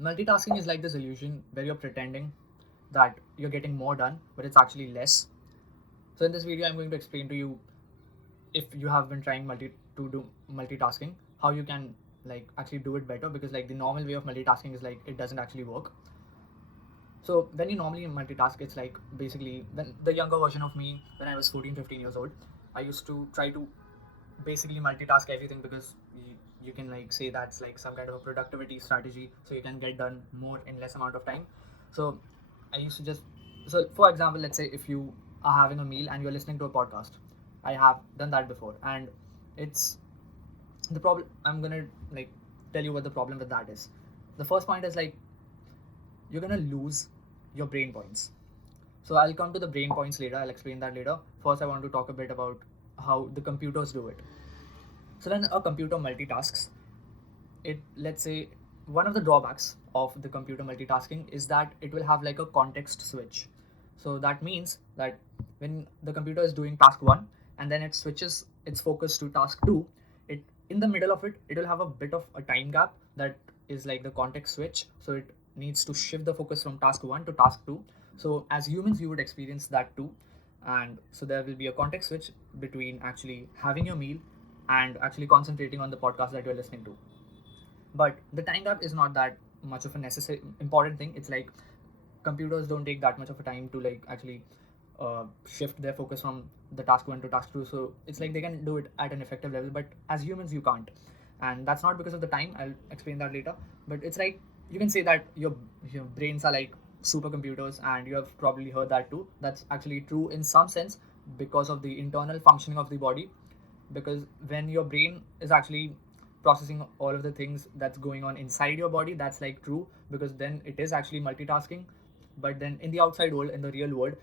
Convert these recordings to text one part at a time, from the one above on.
Multitasking is like this illusion where you're pretending that you're getting more done, but it's actually less. So in this video, I'm going to explain to you, if you have been trying to do multitasking, how you can like actually do it better, because like the normal way of multitasking is like it doesn't actually work. So when you normally multitask, it's like basically when the younger version of me, when I was 14, 15 years old, I used to try to basically multitask everything, because you can like say that's like some kind of a productivity strategy, so you can get done more in less amount of time. So I used to just, so for example, let's say if you are having a meal and you're listening to a podcast. I have done that before, and it's the problem. I'm gonna like tell you what the problem with that is. The first point is like you're gonna lose your brain points. So I'll come to the brain points later. I'll explain that later. First, I want to talk a bit about how the computers do it. So when a computer multitasks, it, let's say, one of the drawbacks of the computer multitasking is that it will have like a context switch. So that means that when the computer is doing task 1 and then it switches its focus to task 2, it, in the middle of it, it will have a bit of a time gap that is like the context switch. So it needs to shift the focus from task 1 to task 2. So as humans, you would experience that too. And so there will be a context switch between actually having your meal and actually concentrating on the podcast that you're listening to. But the time gap is not that much of a necessary important thing. It's like computers don't take that much of a time to like actually shift their focus from the task 1 to task 2. So it's like they can do it at an effective level, but as humans you can't. And that's not because of the time. I'll explain that later. But it's like you can say that your brains are like supercomputers, and you have probably heard that too. That's actually true in some sense, because of the internal functioning of the body. Because when your brain is actually processing all of the things that's going on inside your body, that's like true, because then it is actually multitasking. But then in the outside world, in the real world,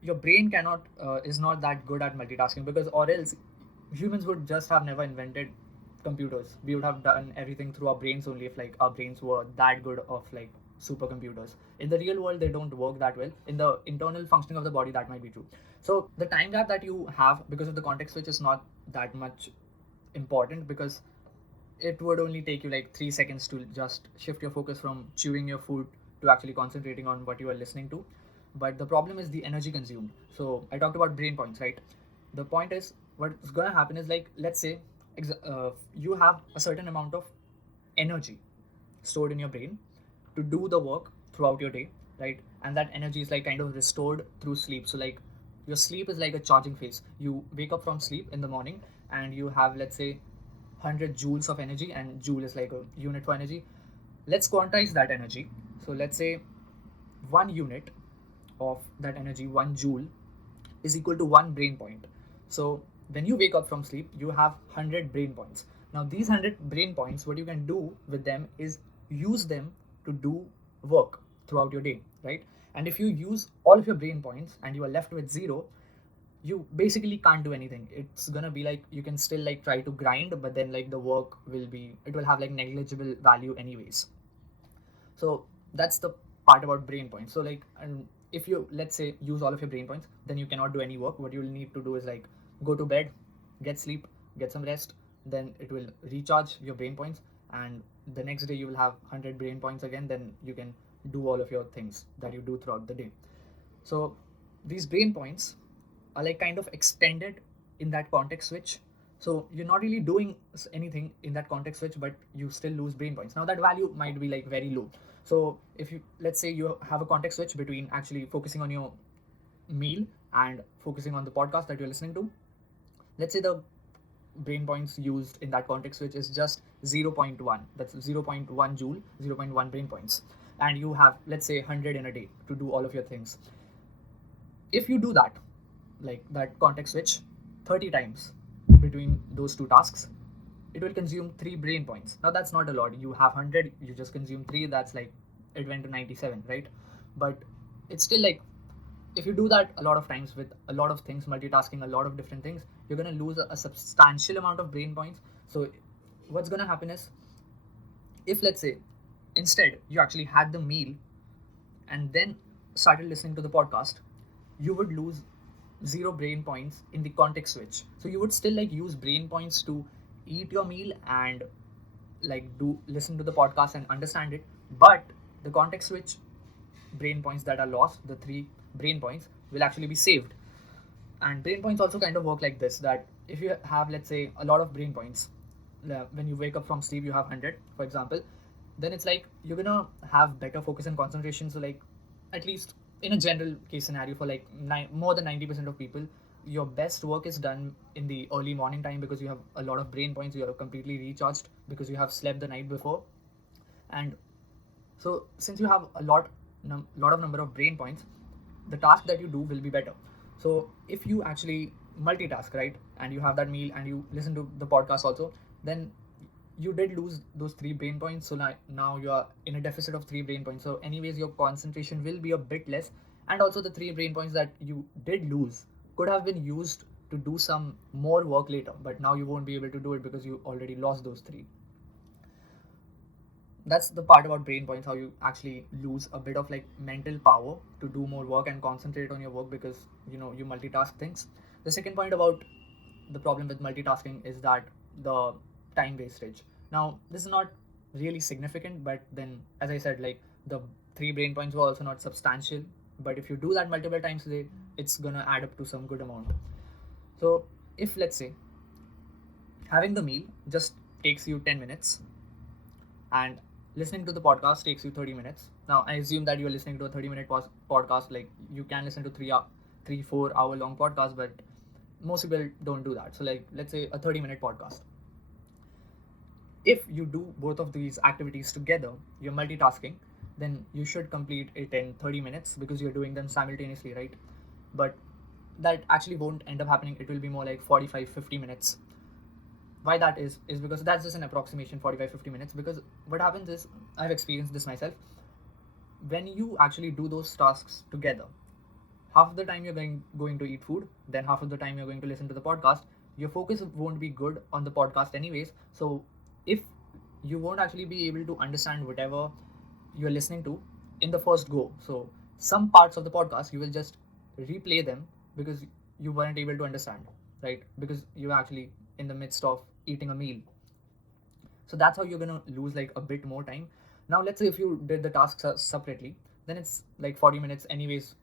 your brain cannot is not that good at multitasking, because or else humans would just have never invented computers. We would have done everything through our brains only, if like our brains were that good of like supercomputers. In the real world, they don't work that well. In the internal functioning of the body, that might be true. So the time gap that you have because of the context switch is not that much important, because it would only take you like 3 seconds to just shift your focus from chewing your food to actually concentrating on what you are listening to. But the problem is the energy consumed. So I talked about brain points, right? The point is, what's going to happen is like, let's say you have a certain amount of energy stored in your brain to do the work throughout your day, right? And that energy is like kind of restored through sleep. So like your sleep is like a charging phase. You wake up from sleep in the morning and you have, let's say, 100 joules of energy, and joule is like a unit for energy. Let's quantize that energy. So let's say 1 unit of that energy, 1 joule, is equal to 1 brain point. So when you wake up from sleep, you have 100 brain points. Now these 100 brain points, what you can do with them is use them to do work throughout your day, right? And if you use all of your brain points and you are left with zero, you basically can't do anything. It's gonna be like you can still like try to grind, but then like the work will be, it will have like negligible value anyways. So that's the part about brain points. So like, and if you, let's say, use all of your brain points, then you cannot do any work. What you'll need to do is like go to bed, get sleep, get some rest, then it will recharge your brain points, and the next day you will have 100 brain points again. Then you can do all of your things that you do throughout the day. So these brain points are like kind of extended in that context switch. So you're not really doing anything in that context switch, but you still lose brain points. Now that value might be like very low. So if you, let's say you have a context switch between actually focusing on your meal and focusing on the podcast that you're listening to, let's say the brain points used in that context switch is just zero point 0.1. That's 0.1 joule, 0.1 brain points. And you have, let's say, 100 in a day to do all of your things. If you do that, like that context switch 30 times between those two tasks, it will consume 3 brain points. Now that's not a lot. You have 100, you just consume 3, that's like it went to 97, right? But it's still like, if you do that a lot of times with a lot of things, multitasking a lot of different things, you're going to lose a substantial amount of brain points. So what's going to happen is, if let's say instead you actually had the meal and then started listening to the podcast, you would lose 0 brain points in the context switch. So you would still like use brain points to eat your meal and like do listen to the podcast and understand it, but the context switch brain points that are lost, the 3 brain points, will actually be saved. And brain points also kind of work like this, that if you have, let's say, a lot of brain points, when you wake up from sleep you have 100, for example, then it's like you're gonna have better focus and concentration. So like, at least in a general case scenario, for like more than 90% of people, your best work is done in the early morning time, because you have a lot of brain points, you are completely recharged because you have slept the night before. And so since you have a lot of number of brain points, the task that you do will be better. So if you actually multitask, right, and you have that meal and you listen to the podcast also, then you did lose those 3 brain points. So now you are in a deficit of 3 brain points. So anyways, your concentration will be a bit less, and also the 3 brain points that you did lose could have been used to do some more work later, but now you won't be able to do it because you already lost those three. That's the part about brain points, how you actually lose a bit of like mental power to do more work and concentrate on your work, because you multitask things. The second point about the problem with multitasking is that the time wastage. Now this is not really significant, but then, as I said, like, the 3 brain points were also not substantial, but if you do that multiple times a day, it's gonna add up to some good amount. So if, let's say, having the meal just takes you 10 minutes and listening to the podcast takes you 30 minutes. Now I assume that you're listening to a 30-minute podcast. Like, you can listen to 3 4 hour long podcast, but most people don't do that. So like, let's say a 30-minute podcast. If you do both of these activities together, you're multitasking, then you should complete it in 30 minutes because you're doing them simultaneously, right? But that actually won't end up happening. It will be more like 45 50 minutes. Why that is because that's just an approximation, 45 50 minutes. Because what happens is, I've experienced this myself, when you actually do those tasks together, half of the time you're going to eat food, then half of the time you're going to listen to the podcast. Your focus won't be good on the podcast anyways. So if you won't actually be able to understand whatever you're listening to in the first go, so some parts of the podcast you will just replay them because you weren't able to understand, right? Because you're actually in the midst of eating a meal. So that's how you're gonna lose like a bit more time. Now let's say if you did the tasks separately, then it's like 40 minutes anyways.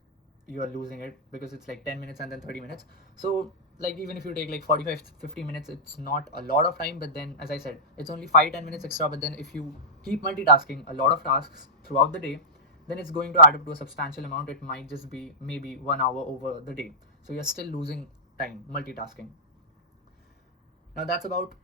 You are losing it because it's like 10 minutes and then 30 minutes. So like, even if you take like 45 50 minutes, it's not a lot of time, but then, as I said, it's only 5 10 minutes extra. But then if you keep multitasking a lot of tasks throughout the day, then it's going to add up to a substantial amount. It might just be maybe 1 hour over the day, so you're still losing time multitasking. Now that's about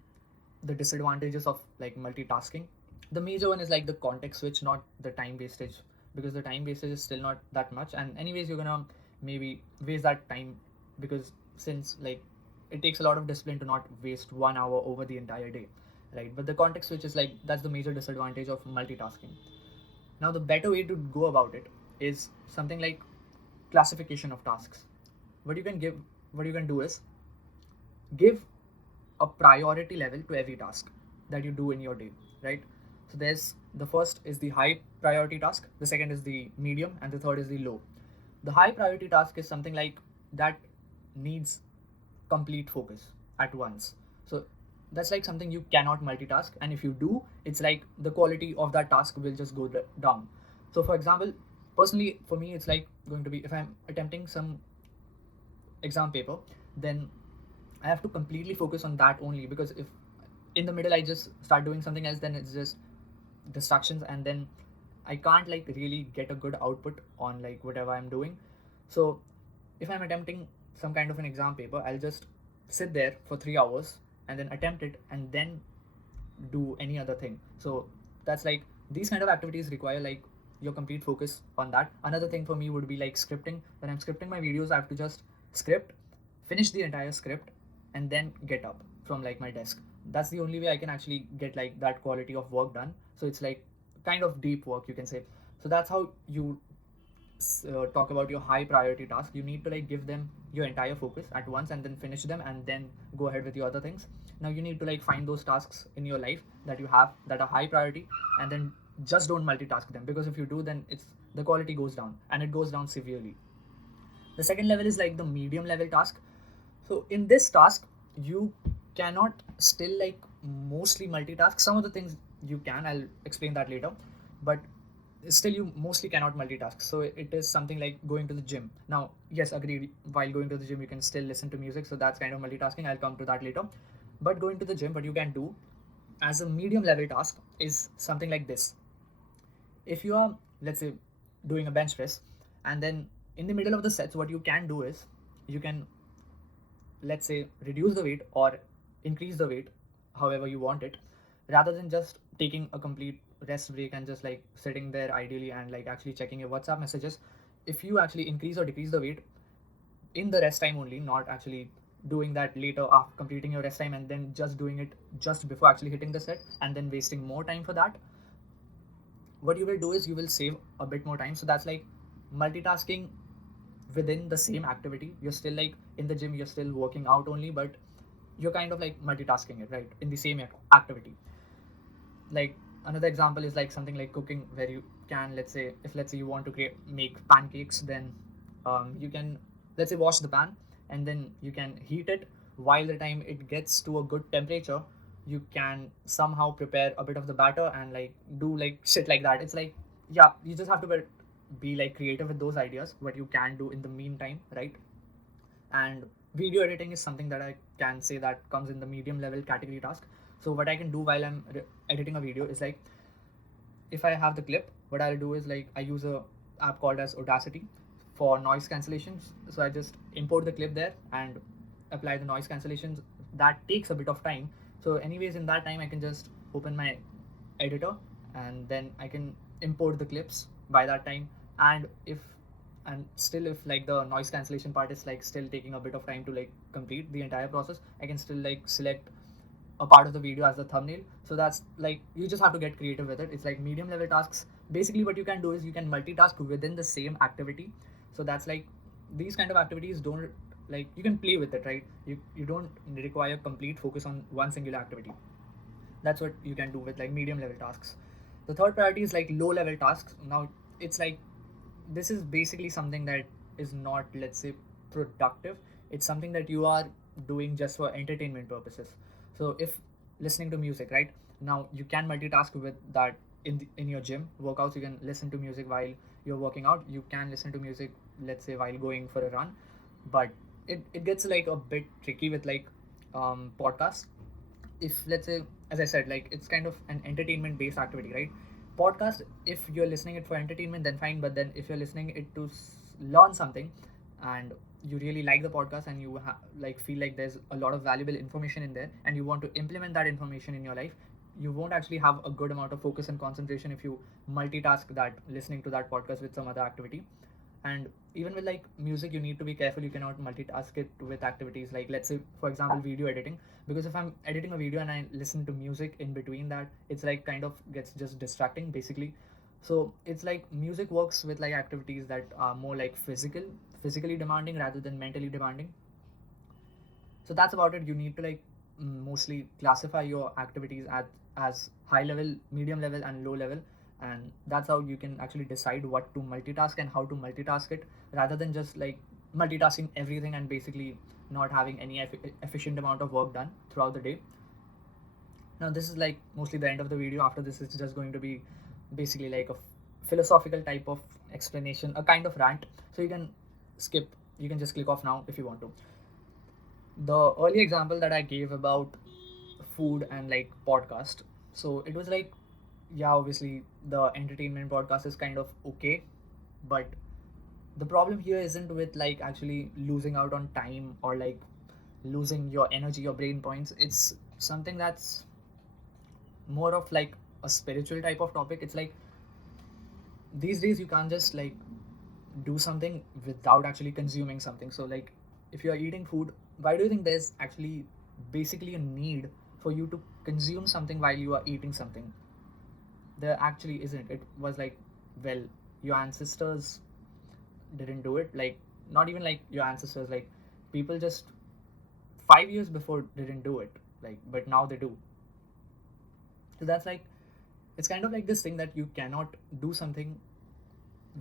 the disadvantages of like multitasking. The major one is like the context switch, not the time wastage, because the time wastage is still not that much, and anyways you're gonna maybe waste that time, because since like it takes a lot of discipline to not waste 1 hour over the entire day, right? But the context switch is like, that's the major disadvantage of multitasking. Now the better way to go about it is something like classification of tasks. What you can do is give a priority level to every task that you do in your day, right? So there's, the first is the high priority task, the second is the medium, and the third is the low. The high priority task is something like that needs complete focus at once. So that's like something you cannot multitask, and if you do, it's like the quality of that task will just go down. So for example, personally for me, it's like going to be, if I'm attempting some exam paper, then I have to completely focus on that only, because if in the middle I just start doing something else, then it's just distractions, and then I can't like really get a good output on like whatever I'm doing. So if I'm attempting some kind of an exam paper, I'll just sit there for 3 hours and then attempt it and then do any other thing. So that's like, these kind of activities require like your complete focus on that. Another thing for me would be like scripting. When I'm scripting my videos, I have to just script, finish the entire script, and then get up from like my desk. That's the only way I can actually get like that quality of work done. So it's like kind of deep work, you can say. So that's how you talk about your high priority task. You need to like give them your entire focus at once and then finish them and then go ahead with your other things. Now you need to like find those tasks in your life that you have that are high priority, and then just don't multitask them, because if you do, then it's, the quality goes down, and it goes down severely. The second level is like the medium level task. So in this task, you cannot still like mostly multitask. Some of the things you can. I'll explain that later. But still, you mostly cannot multitask. So it is something like going to the gym. Now, yes, agreed. While going to the gym, you can still listen to music. So that's kind of multitasking. I'll come to that later. But going to the gym, what you can do as a medium level task is something like this. If you are, let's say, doing a bench press, and then in the middle of the sets, what you can do is you can, let's say, reduce the weight or increase the weight however you want it, rather than just taking a complete rest break and just like sitting there ideally and like actually checking your WhatsApp messages. If you actually increase or decrease the weight in the rest time only, not actually doing that later after completing your rest time and then just doing it just before actually hitting the set and then wasting more time for that, what you will do is you will save a bit more time. So that's like multitasking within the same activity. You're still like in the gym, you're still working out only, but you're kind of like multitasking it, right, in the same activity. Like another example is like something like cooking, where you can, let's say you want to make pancakes, then you can, let's say, wash the pan, and then you can heat it. While the time it gets to a good temperature, you can somehow prepare a bit of the batter and like do like shit like that. It's like, yeah, you just have to be like creative with those ideas, what you can do in the meantime, right? And video editing is something that I can say that comes in the medium level category task. So what I can do while I'm editing a video is like, if I have the clip, what I'll do is like I use a app called as Audacity for noise cancellations. So I just import the clip there and apply the noise cancellations. That takes a bit of time. So anyways, in that time I can just open my editor and then I can import the clips by that time. And still, if like the noise cancellation part is like still taking a bit of time to like complete the entire process, I can still like select a part of the video as the thumbnail. So that's like, you just have to get creative with it. It's like medium level tasks. Basically what you can do is you can multitask within the same activity. So that's like, these kind of activities don't, like, you can play with it, right? You don't require complete focus on one singular activity. That's what you can do with like medium level tasks. The third priority is like low level tasks. Now it's like, this is basically something that is not, let's say, productive. It's something that you are doing just for entertainment purposes. So if listening to music, right, now you can multitask with that. In your gym workouts, you can listen to music while you're working out. You can listen to music, let's say, while going for a run. But it gets like a bit tricky with like podcasts. If, let's say, as I said, like it's kind of an entertainment based activity, right? Podcast, if you're listening it for entertainment, then fine. But then if you're listening it to learn something, and you really like the podcast, and you like feel like there's a lot of valuable information in there, and you want to implement that information in your life, you won't actually have a good amount of focus and concentration if you multitask that, listening to that podcast with some other activity. And even with like music, you need to be careful. You cannot multitask it with activities like, let's say, for example, video editing. Because if I'm editing a video and I listen to music in between that, it's like kind of gets just distracting basically. So it's like music works with like activities that are more like physically demanding rather than mentally demanding. So that's about it. You need to like mostly classify your activities as high level, medium level, and low level. And that's how you can actually decide what to multitask and how to multitask it, rather than just like multitasking everything and basically not having any efficient amount of work done throughout the day. Now this is like mostly the end of the video. After this, it's just going to be basically like a philosophical type of explanation, a kind of rant. So you can skip, you can just click off now if you want to. The early example that I gave about food and like podcast, so it was like, yeah, obviously the entertainment podcast is kind of okay, but the problem here isn't with like actually losing out on time or like losing your energy, your brain points. It's something that's more of like a spiritual type of topic. It's like, these days you can't just like do something without actually consuming something. So like, if you're eating food, why do you think there's actually basically a need for you to consume something while you are eating something? There actually isn't. It was like, well, your ancestors didn't do it. Like, not even like your ancestors, like people just 5 years before didn't do it, like, but now they do. So that's like, it's kind of like this thing that you cannot do something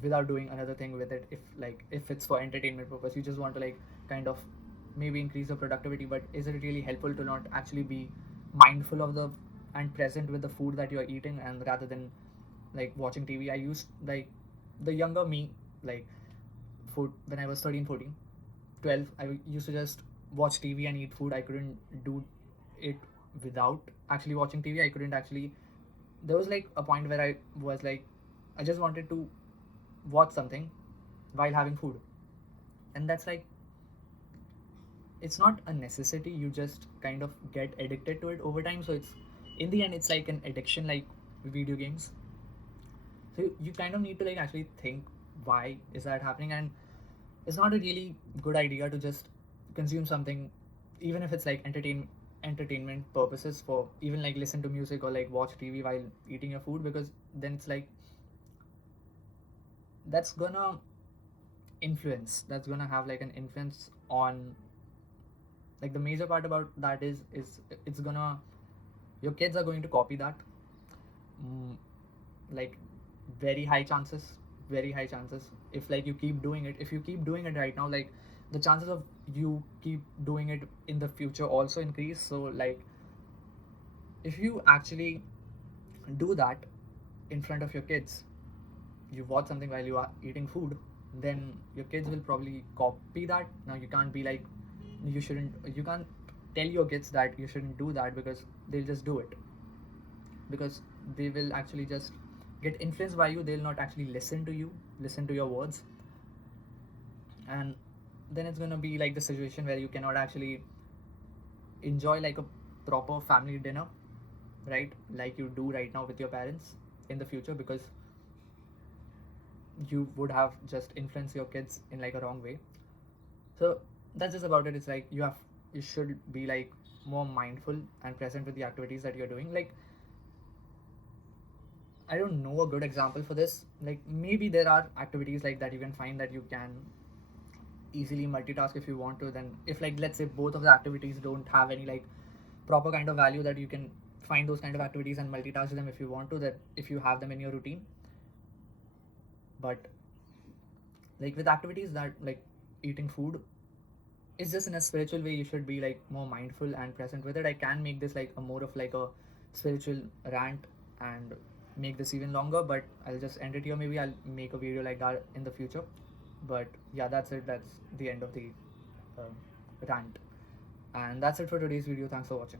without doing another thing with it. If it's for entertainment purpose, you just want to like kind of maybe increase the productivity, but is it really helpful to not actually be mindful of the and present with the food that you're eating, and rather than like watching TV. I used like the younger me, like when I was 13, 14, 12, I used to just watch TV and eat food. I couldn't do it without actually watching TV. I couldn't actually. There was like a point where I was like, I just wanted to watch something while having food, and that's like, it's not a necessity. You just kind of get addicted to it over time. So it's, in the end, it's like an addiction, like video games. So you kind of need to like actually think, why is that happening? And it's not a really good idea to just consume something, even if it's like entertainment purposes, for even like listen to music or like watch TV while eating your food, because then it's like, that's gonna that's gonna have like an influence on, like, the major part about that is it's gonna, your kids are going to copy that. mm, like, very high chances, very high chances. If like you keep doing it, if you keep doing it right now, like, the chances of you keep doing it in the future also increase. So like, if you actually do that in front of your kids, you watch something while you are eating food, then your kids will probably copy that. Now you can't be like, you can't tell your kids that you shouldn't do that, because they'll just do it, because they will actually just get influenced by you. They'll not actually listen to you, listen to your words. And then it's going to be like the situation where you cannot actually enjoy like a proper family dinner, right, like you do right now with your parents in the future, because you would have just influenced your kids in like a wrong way. So that's just about it. It's like, you should be like more mindful and present with the activities that you're doing. Like, I don't know a good example for this. Like, maybe there are activities like that you can find that you can easily multitask if you want to. Then if like, let's say both of the activities don't have any like proper kind of value, that you can find those kind of activities and multitask them if you want to, that if you have them in your routine. But like with activities that like eating food, it's just in a spiritual way, you should be like more mindful and present with it. I can make this like a more of like a spiritual rant and make this even longer, but I'll just end it here. Maybe I'll make a video like that in the future. But yeah, that's it. That's the end of the rant, and that's it for today's video. Thanks for watching.